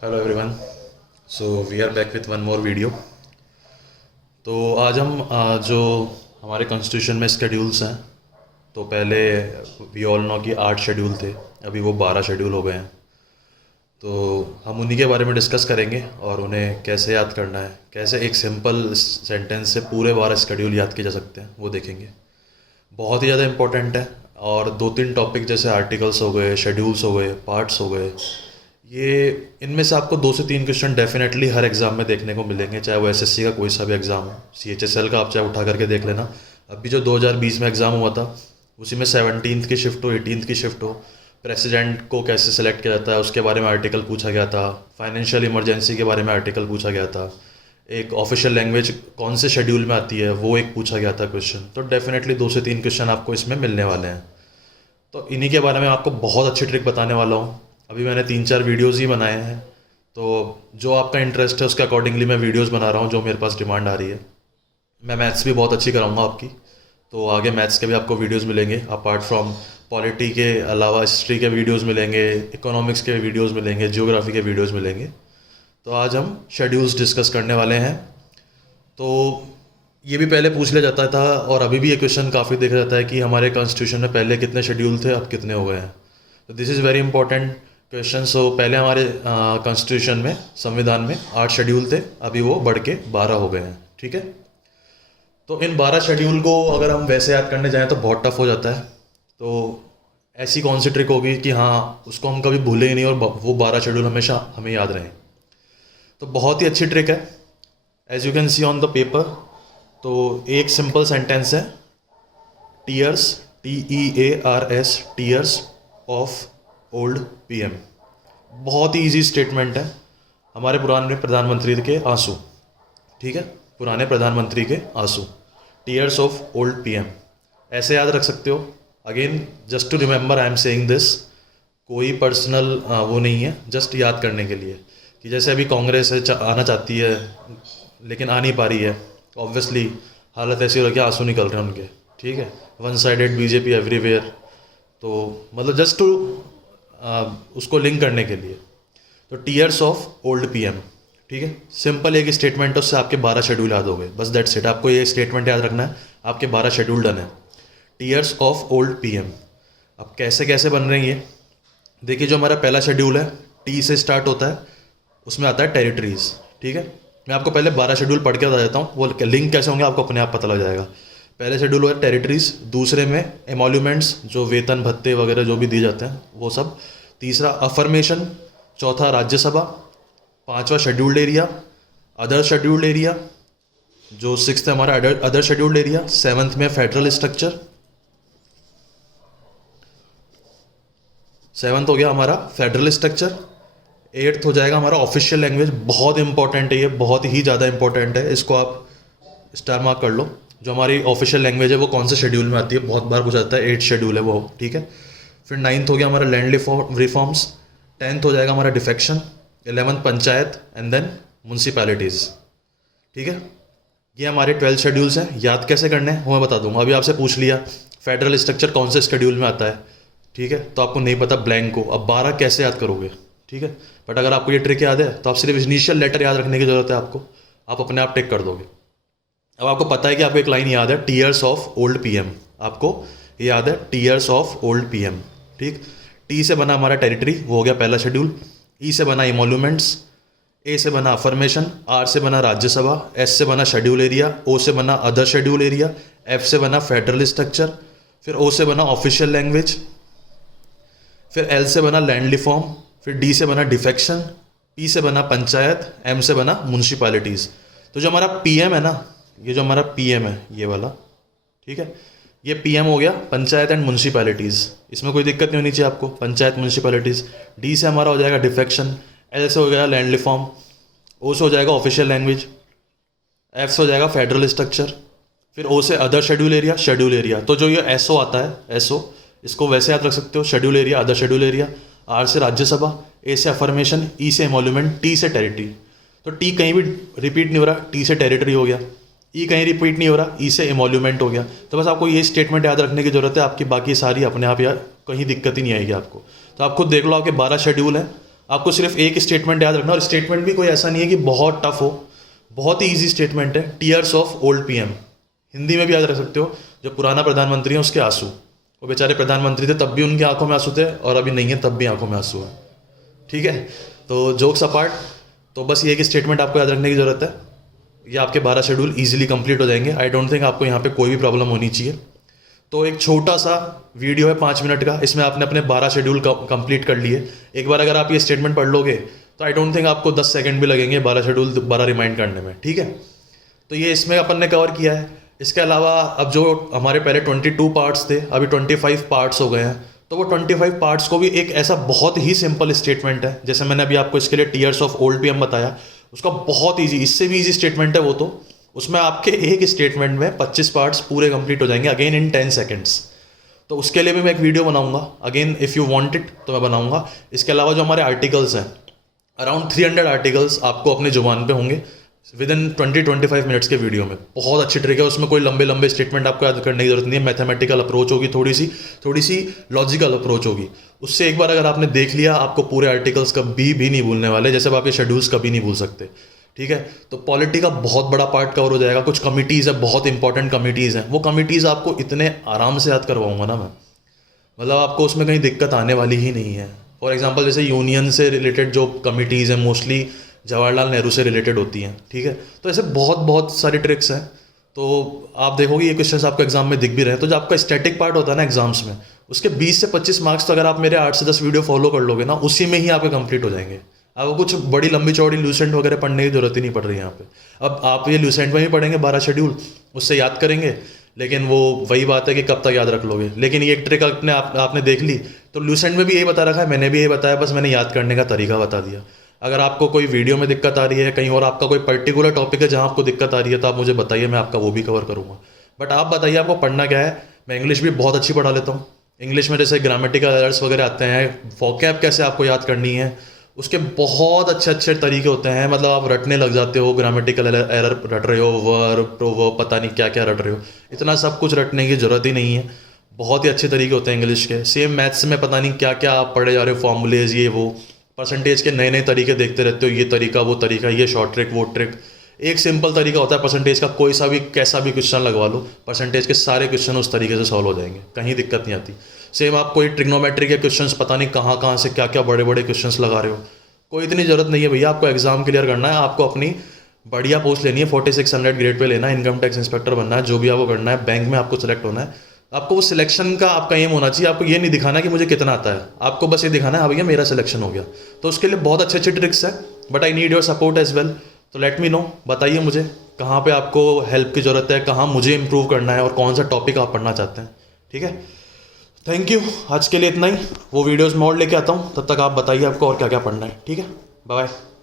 Hello everyone. So we are back with one more video. तो आज हम जो हमारे कॉन्स्टिट्यूशन में शेड्यूल्स हैं, तो पहले वी ऑल नो कि 8 शेड्यूल थे, अभी वो 12 शेड्यूल हो गए हैं। तो हम उन्हीं के बारे में डिस्कस करेंगे और उन्हें कैसे याद करना है, कैसे एक सिंपल सेंटेंस से पूरे 12 शेड्यूल याद किए जा सकते हैं, वो देखेंगे। बहुत ही ज़्यादा इम्पोर्टेंट है। और 2-3 टॉपिक जैसे आर्टिकल्स हो गए, शेड्यूल्स हो गए, पार्ट्स हो गए, ये इनमें से आपको 2 से 3 क्वेश्चन डेफिनेटली हर एग्ज़ाम में देखने को मिलेंगे, चाहे वो एसएससी का कोई सा भी एग्ज़ाम हो, सीएचएसएल का आप चाहे उठा करके देख लेना। अभी जो 2020 में एग्ज़ाम हुआ था, उसी में 17th की शिफ्ट हो, 18th की शिफ्ट हो, प्रेसिडेंट को कैसे सेलेक्ट किया जाता है उसके बारे में आर्टिकल पूछा गया था। फाइनेंशियल इमरजेंसी के बारे में आर्टिकल पूछा गया था। एक ऑफिशियल लैंग्वेज कौन से शेड्यूल में आती है वो एक पूछा गया था क्वेश्चन। तो डेफिनेटली 2 से 3 क्वेश्चन आपको इसमें मिलने वाले हैं। तो इन्हीं के बारे में आपको बहुत अच्छी ट्रिक बताने वाला हूँ। अभी मैंने 3-4 वीडियोज़ ही बनाए हैं, तो जो आपका इंटरेस्ट है उसके अकॉर्डिंगली मैं वीडियोज़ बना रहा हूँ, जो मेरे पास डिमांड आ रही है। मैं मैथ्स भी बहुत अच्छी कराऊंगा आपकी, तो आगे मैथ्स के भी आपको वीडियोज़ मिलेंगे। अपार्ट फ्रॉम पॉलिटी के अलावा हिस्ट्री के वीडियोज़ मिलेंगे, इकोनॉमिक्स के वीडियोज़ मिलेंगे, जियोग्राफी के वीडियोज़ मिलेंगे। तो आज हम शेड्यूल्स डिस्कस करने वाले हैं। तो ये भी पहले पूछ लिया जाता था और अभी भी ये क्वेश्चन काफ़ी देखा जाता है कि हमारे कॉन्स्टिट्यूशन में पहले कितने शेड्यूल थे, अब कितने हो गए हैं। तो this is very important question. So पहले हमारे कॉन्स्टिट्यूशन में, संविधान में 8 शेड्यूल थे, अभी वो बढ़ के 12 हो गए हैं। ठीक है। तो इन 12 शेड्यूल को अगर हम वैसे याद करने जाएँ तो बहुत टफ हो जाता है। तो ऐसी कौन सी ट्रिक होगी कि हाँ उसको हम कभी भूलें ही नहीं और वो 12 शेड्यूल हमेशा हमें याद रहें। तो बहुत ही अच्छी ट्रिक है, as you can see on the paper. तो एक सिंपल सेंटेंस है, tears, TEARS, tears of old PM। बहुत ही ईजी स्टेटमेंट है, हमारे पुराने प्रधानमंत्री के आंसू। ठीक है, पुराने प्रधानमंत्री के आंसू, टीयर्स ऑफ ओल्ड PM, ऐसे याद रख सकते हो। Again just to remember I am saying this, कोई पर्सनल वो नहीं है, जस्ट याद करने के लिए। कि जैसे अभी कांग्रेस है, आना चाहती है लेकिन आ नहीं पा रही है, ऑब्वियसली हालत ऐसी हो रही है, आंसू निकल रहे हैं उनके। ठीक है, वन साइडेड बीजेपी एवरीवेयर। तो मतलब जस्ट टू उसको लिंक करने के लिए, तो टीयर्स ऑफ ओल्ड PM। ठीक है, सिंपल एक स्टेटमेंट है, उससे आपके 12 शेड्यूल याद हो गए, बस दैट्स इट। आपको ये स्टेटमेंट याद रखना है, आपके 12 शेड्यूल डन है, टीयर्स ऑफ ओल्ड PM। अब कैसे कैसे बन रही है, देखिए जो हमारा पहला शेड्यूल है, T से स्टार्ट होता है, उसमें आता है टेरिटरीज। ठीक है, मैं आपको पहले 12 शेड्यूल पढ़ के बता देता हूँ, वो लिंक कैसे होंगे आपको अपने आप पता लग जाएगा। पहले शेड्यूल हुआ टेरिटरीज, दूसरे में एमोल्यूमेंट्स, जो वेतन भत्ते वगैरह जो भी दिए जाते हैं वो सब, तीसरा अफर्मेशन, चौथा राज्यसभा, पांचवा scheduled area, other scheduled area, जो 6th है हमारा अदर शेड्यूल्ड एरिया, 7th में फेडरल स्ट्रक्चर, 7th हो गया हमारा फेडरल स्ट्रक्चर, 8th हो जाएगा हमारा ऑफिशियल लैंग्वेज। बहुत इंपॉर्टेंट है ये, बहुत ही ज़्यादा इंपॉर्टेंट है, इसको आप स्टार मार्क कर लो। जो हमारी ऑफिशियल लैंग्वेज है वो कौन से शेड्यूल में आती है, बहुत बार पूछा जाता है, 8th शेड्यूल है वो। ठीक है, फिर 9th हो गया हमारा लैंड रिफॉर्म्स, 10th हो जाएगा हमारा defection, 11th panchayat, and then municipalities. ठीक है, ये हमारे 12 शेड्यूल्स हैं। याद कैसे करने हैं वो मैं बता दूंगा। अभी आपसे पूछ लिया फेडरल स्ट्रक्चर कौन से शेड्यूल में आता है, ठीक है, तो आपको नहीं पता ब्लैंक को, अब 12 कैसे याद करोगे। ठीक है, बट अगर आपको ये ट्रिक याद है तो आप सिर्फ इनिशियल लेटर याद रखने की जरूरत है आपको, आप अपने आप टिक कर दोगे। अब आपको पता है कि आपको एक लाइन याद है, टीयर्स ऑफ ओल्ड PM, आपको याद है टीयर्स ऑफ ओल्ड PM। ठीक, T से बना हमारा टेरिटरी, वो हो गया पहला शेड्यूल, E से बना इमोल्यूमेंट्स, A से बना अफर्मेशन, R से बना राज्यसभा, S से बना शेड्यूल एरिया, O से बना अदर शेड्यूल एरिया, F से बना फेडरल स्ट्रक्चर, फिर O से बना ऑफिशियल लैंग्वेज, फिर L से बना लैंड रिफॉर्म, फिर D से बना डिफेक्शन, P से बना पंचायत, M से बना म्यूनसिपैलिटीज़। तो जो हमारा PM है ना, ये जो हमारा PM है ये वाला, ठीक है, ये PM हो गया पंचायत एंड म्यूनसिपैलिटीज़, इसमें कोई दिक्कत नहीं होनी चाहिए आपको, पंचायत म्यूनसिपैलिटीज़। D से हमारा हो जाएगा डिफेक्शन, L से हो गया लैंड रिफॉर्म, O से हो जाएगा ऑफिशियल लैंग्वेज, F से हो जाएगा फेडरल स्ट्रक्चर, फिर O से other schedule area, schedule area. तो जो ये SO आता है, SO, इसको वैसे याद रख सकते हो, schedule area, other schedule area. R से राज्यसभा, A से अफर्मेशन, E से एमोल्यूमेंट, T से टेरिटरी। तो T कहीं भी रिपीट नहीं हो रहा, T से टेरिटरी हो गया, E कहीं रिपीट नहीं हो रहा, E से एमोल्यूमेंट हो गया। तो बस आपको ये स्टेटमेंट याद रखने की जरूरत है, आपकी बाकी सारी अपने आप यार कहीं दिक्कत ही नहीं आएगी आपको। तो आप खुद देख लो, आपके 12 शेड्यूल हैं, आपको सिर्फ एक स्टेटमेंट याद रखना, और स्टेटमेंट भी कोई ऐसा नहीं है कि बहुत टफ हो, बहुत ही ईजी स्टेटमेंट है। Tears of old PM, Hindi में भी याद रख सकते हो। जो पुराना प्रधानमंत्री है उसके आंसू, वो बेचारे प्रधानमंत्री थे तब भी उनकी आंखों में आंसू थे, और अभी नहीं है तब भी आंखों में आंसू है। ठीक है, तो जोक्स अपार्ट, तो बस ये एक स्टेटमेंट आपको याद रखने की ज़रूरत है। ये आपके 12 शेड्यूल इजीली कंप्लीट हो जाएंगे। आई डोंट थिंक आपको यहाँ पे कोई भी प्रॉब्लम होनी चाहिए। तो एक छोटा सा वीडियो है 5 मिनट का, इसमें आपने अपने 12 शेड्यूल कंप्लीट कर लिए। एक बार अगर आप ये स्टेटमेंट पढ़ लोगे तो आई डोंट थिंक आपको 10 सेकंड भी लगेंगे 12 शेड्यूल 12 रिमाइंड करने में। ठीक है, तो ये इसमें अपन ने कवर किया है। इसके अलावा अब जो हमारे पहले 22 पार्ट्स थे, अभी 25 पार्ट्स हो गए हैं। तो वो 25 पार्ट्स को भी एक ऐसा बहुत ही सिंपल स्टेटमेंट है, जैसे मैंने अभी आपको इसके लिए टीयर्स ऑफ ओल्ड पीएम बताया, उसका बहुत ईजी, इससे भी ईजी स्टेटमेंट है वो। तो उसमें आपके एक स्टेटमेंट में 25 पार्ट्स पूरे कंप्लीट हो जाएंगे, अगेन इन 10 सेकेंड्स। तो उसके लिए भी मैं एक वीडियो बनाऊंगा, again if you want it तो मैं बनाऊंगा। इसके अलावा जो हमारे आर्टिकल्स हैं, अराउंड 300 आर्टिकल्स आपको अपने जुबान पे होंगे विद इन 20-25 मिनट्स के वीडियो में। बहुत अच्छी ट्रिक है, उसमें कोई लंबे लंबे स्टेटमेंट आपको याद करने की जरूरत नहीं है। मैथमेटिकल अप्रोच होगी, थोड़ी सी लॉजिकल अप्रोच होगी। उससे एक बार अगर आपने देख लिया, आपको पूरे आर्टिकल्स कभी भी नहीं भूलने वाले, जैसे आप ये शेड्यूल्स कभी नहीं भूल सकते। ठीक है, तो पॉलिटी का बहुत बड़ा पार्ट कवर हो जाएगा। कुछ कमिटीज़ है, बहुत इंपॉर्टेंट कमिटीज़ हैं, वो कमिटीज़ आपको इतने आराम से याद करवाऊंगा ना मैं, मतलब आपको उसमें कहीं दिक्कत आने वाली ही नहीं है। फॉर एग्जांपल जैसे यूनियन से रिलेटेड जो कमिटीज़ हैं, मोस्टली जवाहरलाल नेहरू से रिलेटेड होती हैं। ठीक है, तो ऐसे बहुत सारी ट्रिक्स हैं। तो आप देखोगे ये क्वेश्चंस आपको एग्जाम में दिख भी रहे हैं। तो जो आपका स्टैटिक पार्ट होता है ना एग्जाम्स में, उसके 20 से 25 मार्क्स तो अगर आप मेरे 8 से 10 वीडियो फॉलो कर लोगे ना, उसी में ही आपके कंप्लीट हो जाएंगे। आपको कुछ बड़ी लंबी चौड़ी लूसेंट वगैरह पढ़ने की जरूरत ही नहीं पड़ रही है यहाँ पे। अब आप ये लूसेंट में ही पढ़ेंगे 12 शेड्यूल, उससे याद करेंगे, लेकिन वो वही बात है कि कब तक याद रख लोगे। लेकिन ये एक ट्रिक आपने देख ली, तो लूसेंट में भी यही बता रखा है, मैंने भी यही बताया, बस मैंने याद करने का तरीका बता दिया। अगर आपको कोई वीडियो में दिक्कत आ रही है, कहीं और आपका कोई पर्टिकुलर टॉपिक है जहाँ आपको दिक्कत आ रही है, तो आप मुझे बताइए, मैं आपका वो भी कवर करूँगा। बट आप बताइए आपको पढ़ना क्या है। मैं इंग्लिश भी बहुत अच्छी पढ़ा लेता हूँ। इंग्लिश में जैसे ग्रामेटिकल एरर्स वगैरह आते हैं, वोकैब कैसे आपको याद करनी है, उसके बहुत अच्छे तरीके होते हैं। मतलब आप रटने लग जाते हो, ग्रामेटिकल एरर रट रहे हो, वर्ब प्रोवर्ब पता नहीं क्या क्या रट रहे हो। इतना सब कुछ रटने की ज़रूरत ही नहीं है, बहुत ही अच्छे तरीके होते हैं इंग्लिश के। सेम मैथ्स में पता नहीं क्या क्या आप पढ़े जा रहे हो, फॉर्मूलेज ये वो, परसेंटेज के नए तरीके देखते रहते हो, ये तरीका वो तरीका, ये शॉर्ट ट्रिक वो ट्रिक। एक सिंपल तरीका होता है परसेंटेज का, कोई सा भी कैसा भी क्वेश्चन लगवा लो, परसेंटेज के सारे क्वेश्चन उस तरीके से सॉल्व हो जाएंगे, कहीं दिक्कत नहीं आती। सेम आप कोई ट्रिग्नोमेट्री के क्वेश्चंस पता नहीं कहाँ से क्या क्या बड़े बड़े क्वेश्चंस लगा रहे हो, कोई इतनी ज़रूरत नहीं है भैया। आपको एग्जाम क्लियर करना है, आपको अपनी बढ़िया पोस्ट लेनी है, 4600 ग्रेड पे लेना है, इनकम टैक्स इंस्पेक्टर बनना है, जो भी आपको करना है, बैंक में आपको सेलेक्ट होना है। आपको वो सिलेक्शन का आपका एम होना चाहिए। आपको ये नहीं दिखाना कि मुझे कितना आता है, आपको बस ये दिखाना है हाँ भैया मेरा सिलेक्शन हो गया। तो उसके लिए बहुत अच्छे ट्रिक्स है, but I need your support as well. तो लेट मी नो, बताइए मुझे कहाँ पे आपको हेल्प की ज़रूरत है, कहाँ मुझे इंप्रूव करना है, और कौन सा टॉपिक आप पढ़ना चाहते हैं। ठीक है, थैंक यू, आज के लिए इतना ही। वो वीडियोज़ मैं और लेके आता हूँ, तब तक आप बताइए आपको और क्या क्या पढ़ना है। ठीक है, बाय बाय।